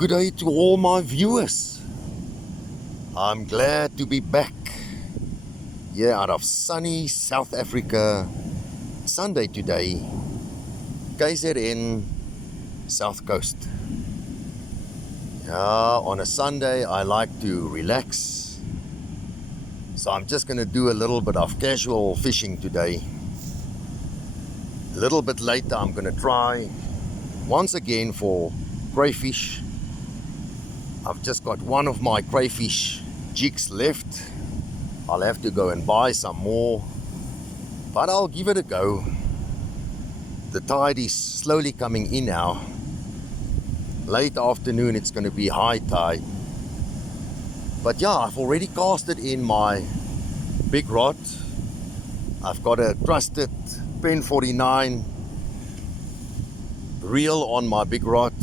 Good day to all my viewers. I'm glad to be back here out of sunny South Africa. Sunday today, KZN, South Coast. On a Sunday I like to relax, so I'm just going to do a little bit of casual fishing today. A little bit later I'm going to try once again for crayfish. I've just got one of my crayfish jigs left. I'll have to go and buy some more, but I'll give it a go. The tide is slowly coming in now. Late afternoon it's going to be high tide. But yeah, I've already casted in my big rod. I've got a trusted Pen 49 reel on my big rod.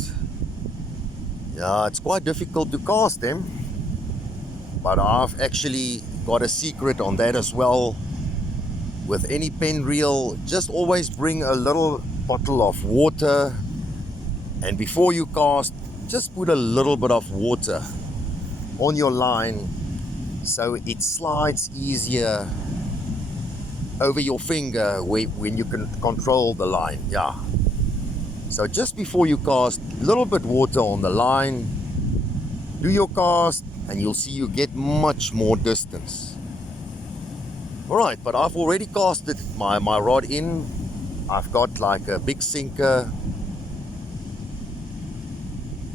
Yeah, it's quite difficult to cast them, but I've actually got a secret on that as well. With any pen reel, just always bring a little bottle of water, and before you cast, just put a little bit of water on your line so it slides easier over your finger when you can control the line. Yeah. So just before you cast, a little bit water on the line, do your cast, and you'll see you get much more distance. Alright, but I've already casted my rod in. I've got like a big sinker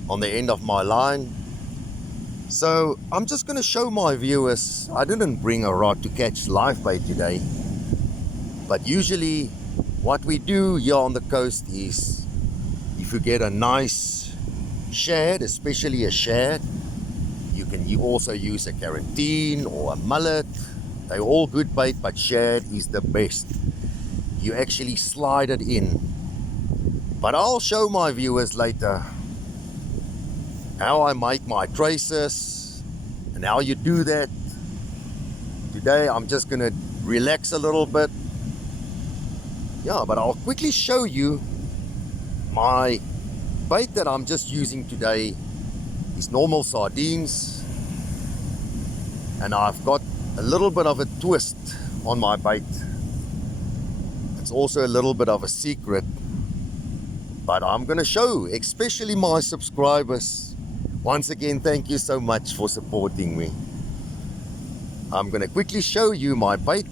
on the end of my line. So I'm just going to show my viewers, I didn't bring a rod to catch live bait today, but usually what we do here on the coast is, if you get a nice shad, especially a shad, you can also use a carantine or a mullet. They're all good bait, but shad is the best. You actually slide it in. But I'll show my viewers later how I make my traces and how you do that. Today I'm just gonna relax a little bit. Yeah, but I'll quickly show you my bait that I'm just using today. Is normal sardines, and I've got a little bit of a twist on my bait. It's also a little bit of a secret, but I'm going to show, especially my subscribers. Once again, thank you so much for supporting me. I'm going to quickly show you my bait.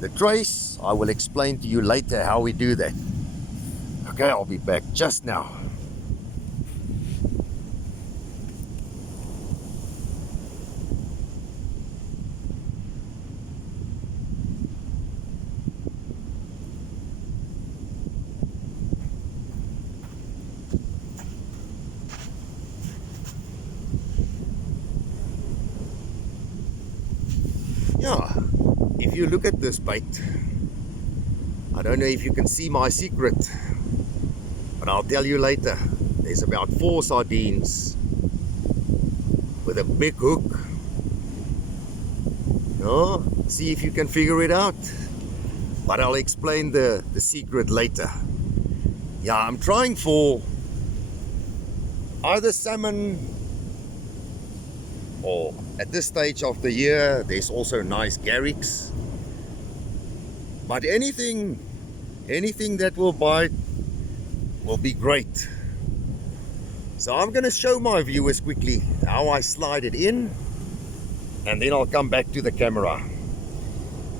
The trace, I will explain to you later how we do that. Okay, I'll be back just now. Yeah, if you look at this bait, I don't know if you can see my secret, but I'll tell you later. There's about 4 sardines with a big hook. No? See if you can figure it out. But I'll explain the secret later. Yeah, I'm trying for either salmon, or at this stage of the year there's also nice garricks. But anything that will bite will be great. So I'm going to show my viewers quickly how I slide it in, and then I'll come back to the camera.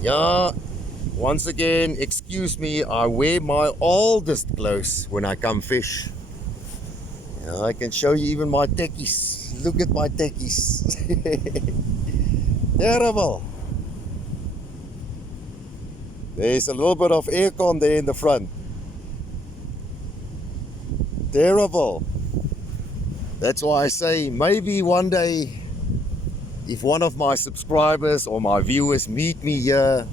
Yeah, once again, excuse me, I wear my oldest clothes when I come fish. Yeah, I can show you even my tekkies. Look at my tekkies. Terrible. There's a little bit of aircon there in the front. Terrible. That's why I say, maybe one day, if one of my subscribers or my viewers meet me here,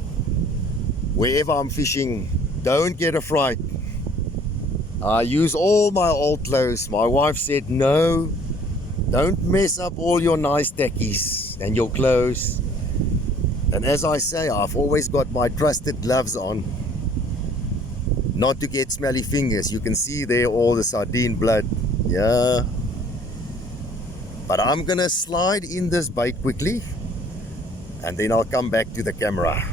wherever I'm fishing, don't get a fright. I use all my old clothes. My wife said, no, don't mess up all your nice tekkies and your clothes. And as I say, I've always got my trusted gloves on, not to get smelly fingers. You can see there all the sardine blood. Yeah, but I'm gonna slide in this bait quickly and then I'll come back to the camera.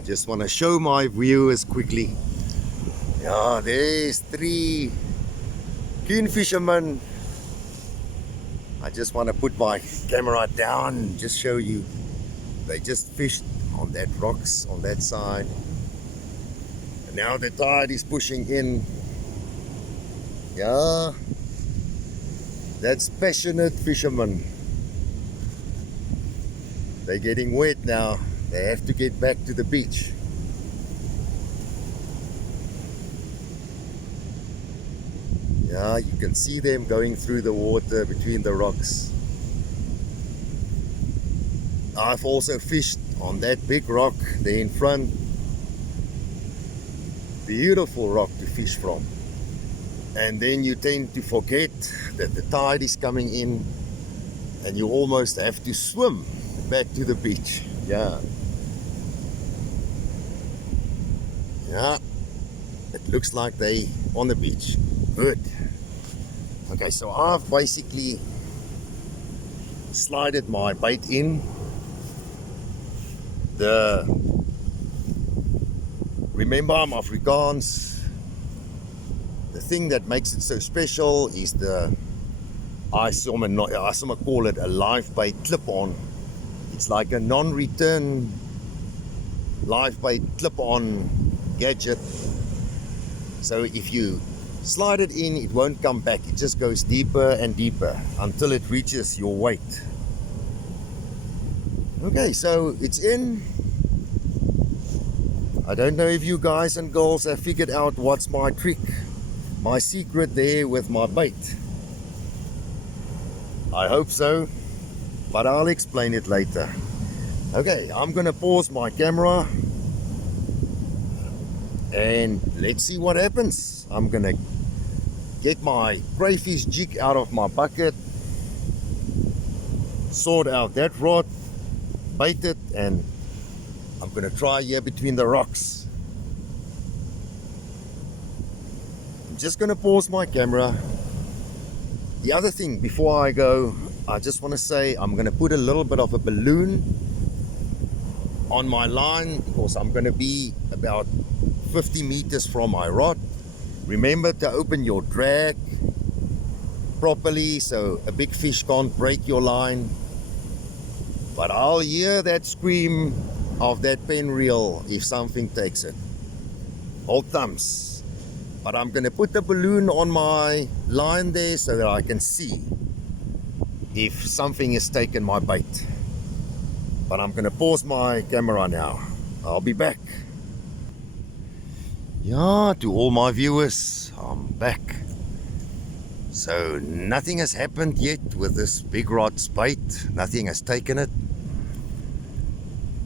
I just want to show my viewers quickly. Yeah, there's 3 kingfishermen. I just want to put my camera down and just show you. They just fished on that rocks on that side. And now the tide is pushing in. Yeah, that's passionate fishermen. They're getting wet now. They have to get back to the beach. Yeah, you can see them going through the water between the rocks. I've also fished on that big rock there in front. Beautiful rock to fish from. And then you tend to forget that the tide is coming in and you almost have to swim back to the beach. Yeah. Yeah. It looks like they on the beach. Good. Okay, so I've basically slided my bait in. Remember, I'm Afrikaans. The thing that makes it so special is I somma call it a live bait clip-on. It's like a non-return live bait clip-on gadget. So if you slide it in, it won't come back. It just goes deeper and deeper until it reaches your weight. Okay, so it's in. I don't know if you guys and girls have figured out what's my trick, my secret there with my bait. I hope so, but I'll explain it later. Okay, I'm gonna pause my camera and let's see what happens. I'm gonna get my crayfish jig out of my bucket, sort out that rod, bait it, and I'm gonna try here between the rocks. I'm just gonna pause my camera. The other thing before I go, I just want to say I'm gonna put a little bit of a balloon on my line because I'm gonna be about 50 meters from my rod. Remember to open your drag properly so a big fish can't break your line. But I'll hear that scream of that pen reel if something takes it. Hold thumbs. But I'm gonna put the balloon on my line there so that I can see if something has taken my bait. But I'm gonna pause my camera now. I'll be back. Yeah, to all my viewers, I'm back. So nothing has happened yet with this big rod's bait. Nothing has taken it.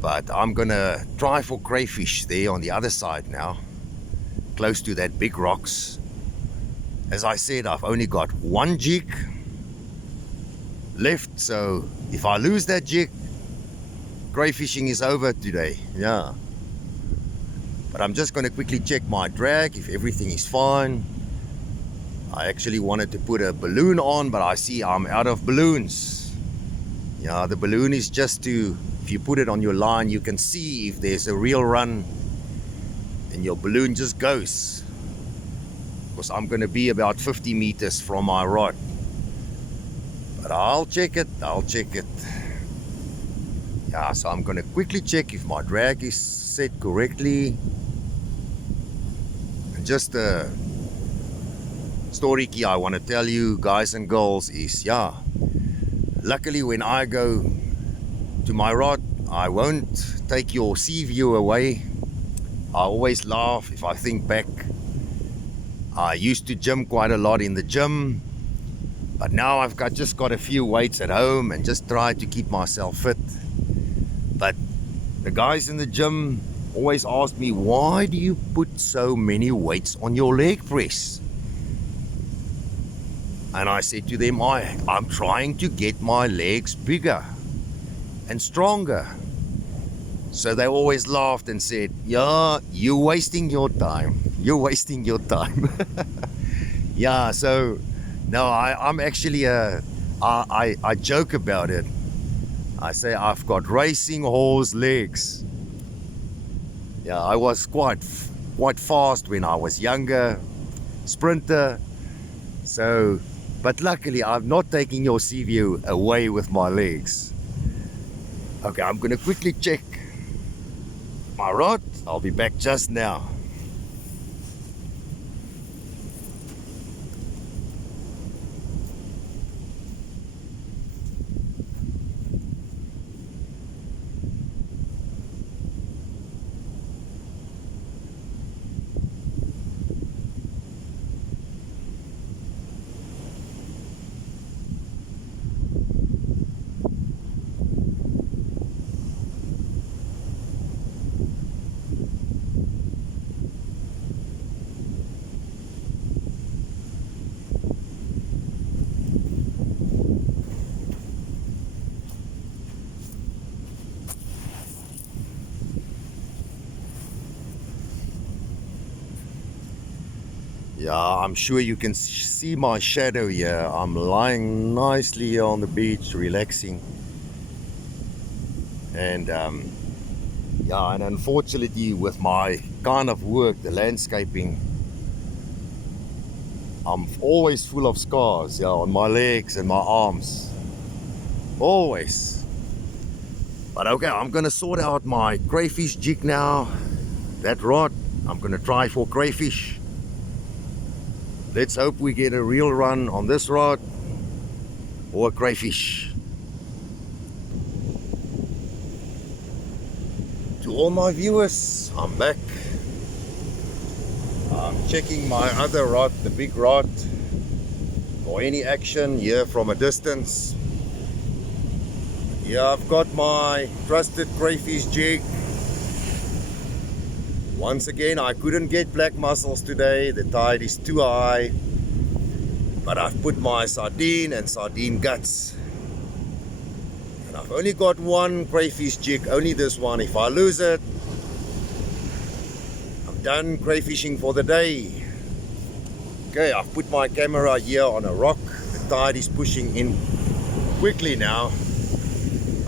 But I'm gonna try for crayfish there on the other side now, close to that big rocks. As I said, I've only got 1 jig left, so if I lose that jig, crayfishing is over today. Yeah. But I'm just going to quickly check my drag if everything is fine. I actually wanted to put a balloon on, but I see I'm out of balloons. Yeah, the balloon is just to, if you put it on your line, you can see if there's a real run, and your balloon just goes. Because I'm going to be about 50 meters from my rod. But I'll check it. Yeah, so I'm going to quickly check if my drag is set correctly. And just a story key I want to tell you, guys and girls, is luckily when I go to my rod, I won't take your sea view away. I always laugh if I think back. I used to gym quite a lot in the gym, but now I've just got a few weights at home and just try to keep myself fit. But the guys in the gym always ask me, why do you put so many weights on your leg press? And I said to them, I'm trying to get my legs bigger and stronger. So they always laughed and said, yeah, you're wasting your time. You're wasting your time. Yeah, so no, I'm actually I joke about it. I say I've got racing horse legs. Yeah, I was quite fast when I was younger, sprinter. So, but luckily I'm not taking your sea view away with my legs. Okay, I'm gonna quickly check my rod. I'll be back just now. Yeah, I'm sure you can see my shadow here. I'm lying nicely on the beach, relaxing. And yeah, and unfortunately with my kind of work, the landscaping, I'm always full of scars, yeah, on my legs and my arms. Always. But okay, I'm gonna sort out my crayfish jig now. That rod, I'm gonna try for crayfish. Let's hope we get a real run on this rod or a crayfish. To all my viewers, I'm back. I'm checking my other rod, the big rod, for any action here from a distance. Yeah, I've got my trusted crayfish jig. Once again, I couldn't get black mussels today. The tide is too high. But I've put my sardine and sardine guts. And I've only got one crayfish jig, only this one. If I lose it, I'm done crayfishing for the day. Okay, I've put my camera here on a rock. The tide is pushing in quickly now.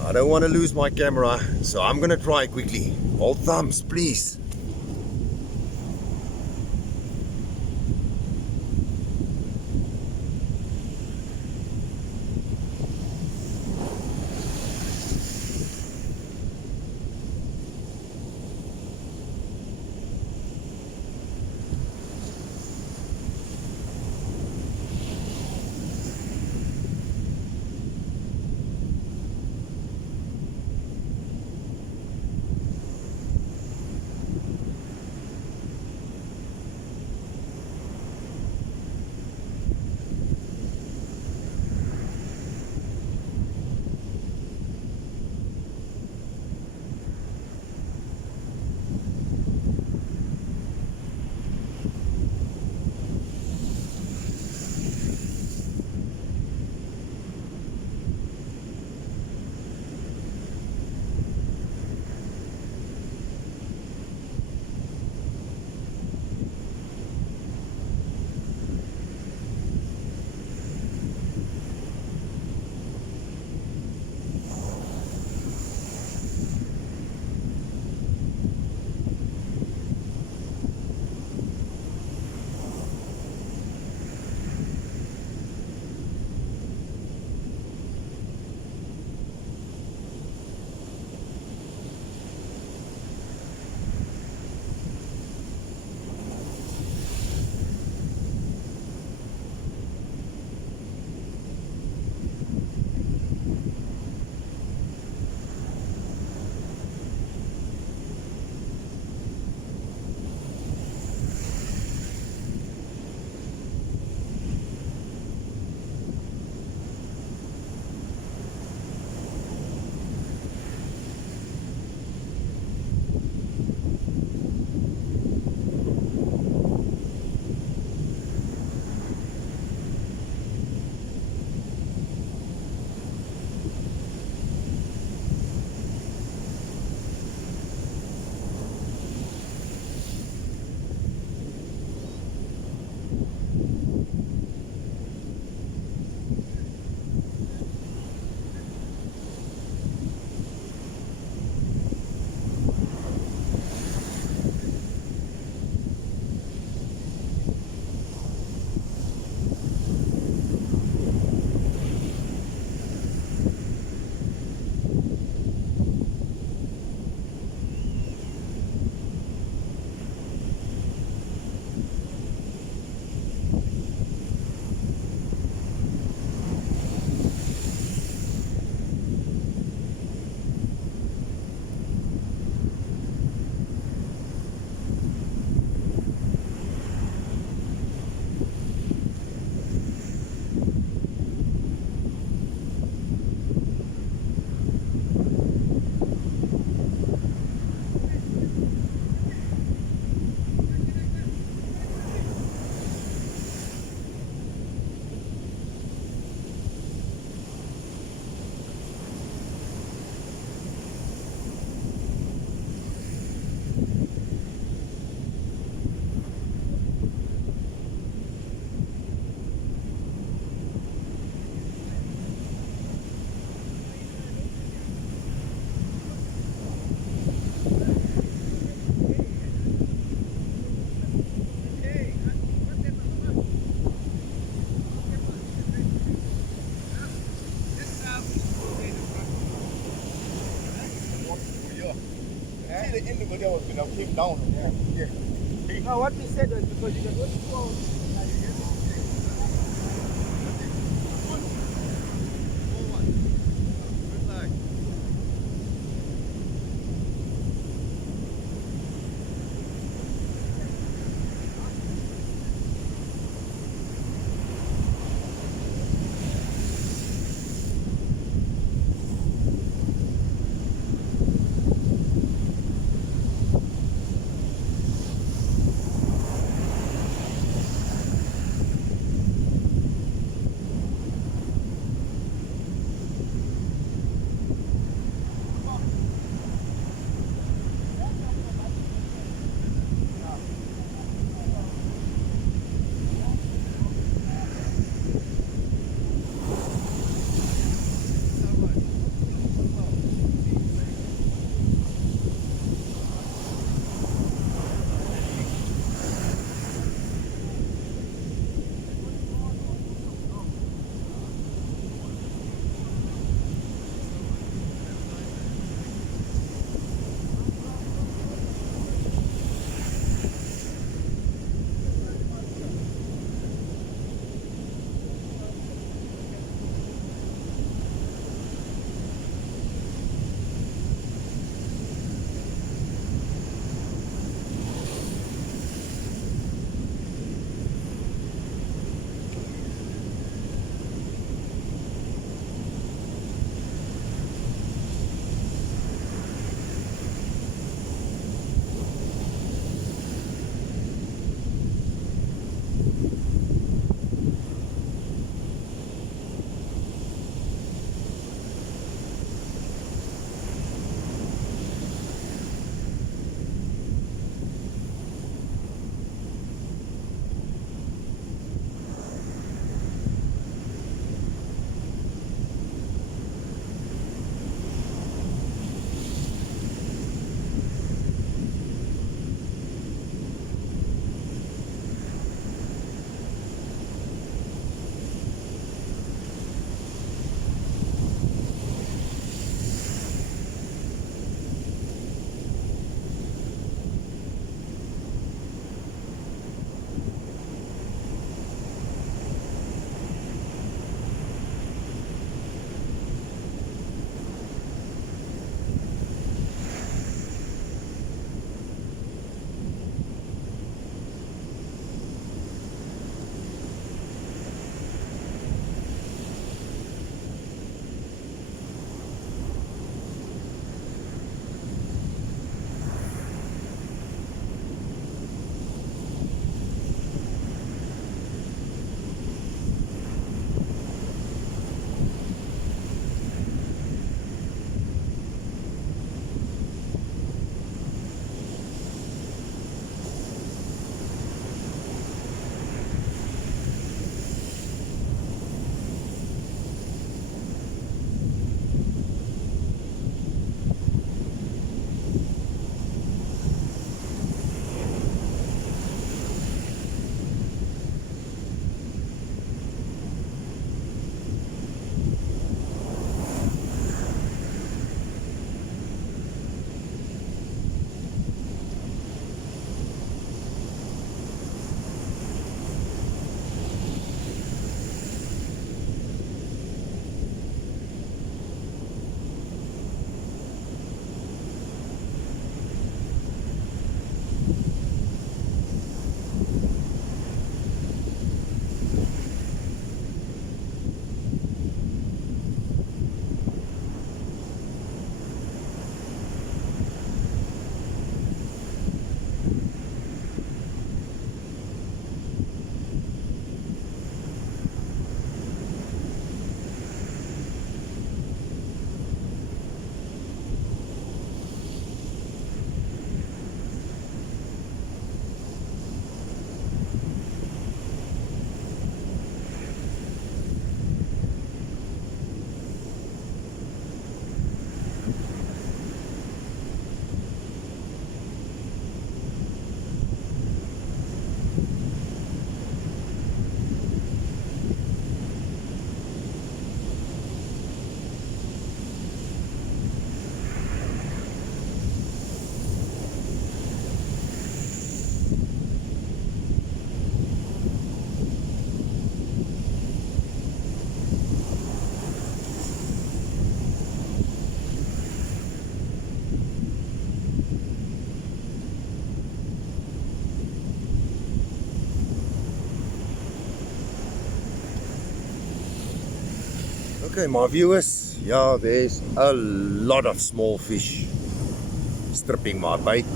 I don't want to lose my camera, so I'm gonna try quickly. Hold thumbs, please. end of it was when I came down. Yeah. No, what we said was because you can go to go. Okay, my viewers, yeah, there's a lot of small fish stripping my bait.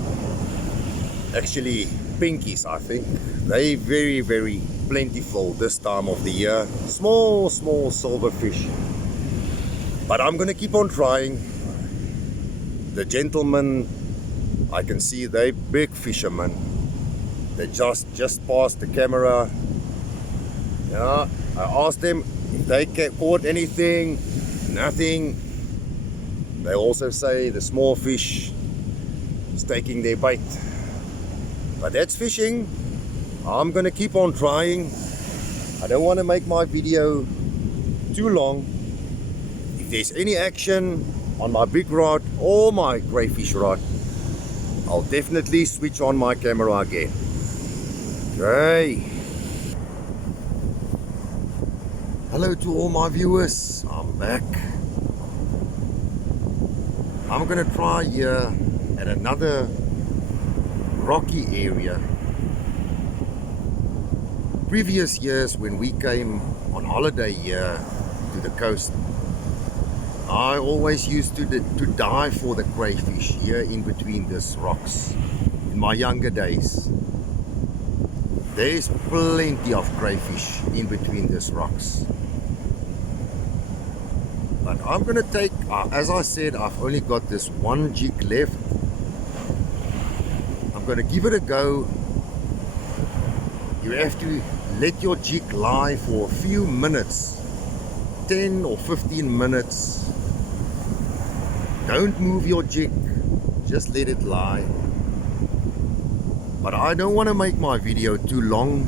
Actually, pinkies, I think. They very plentiful this time of the year. Small silver fish. But I'm gonna keep on trying. The gentlemen, I can see they big fishermen. They just passed the camera. Yeah, I asked them if they caught anything. Nothing. They also say the small fish is taking their bait. But that's fishing. I'm gonna keep on trying. I don't want to make my video too long. If there's any action on my big rod or my crayfish rod, I'll definitely switch on my camera again. Okay. Hello to all my viewers. I'm back. I'm gonna try here at another rocky area. Previous years when we came on holiday here to the coast, I always used to dive for the crayfish here in between these rocks. In my younger days, there's plenty of crayfish in between these rocks. But I'm gonna take, as I said, I've only got this one jig left. I'm gonna give it a go. You have to let your jig lie for a few minutes, 10 or 15 minutes. Don't move your jig, just let it lie. But I don't want to make my video too long.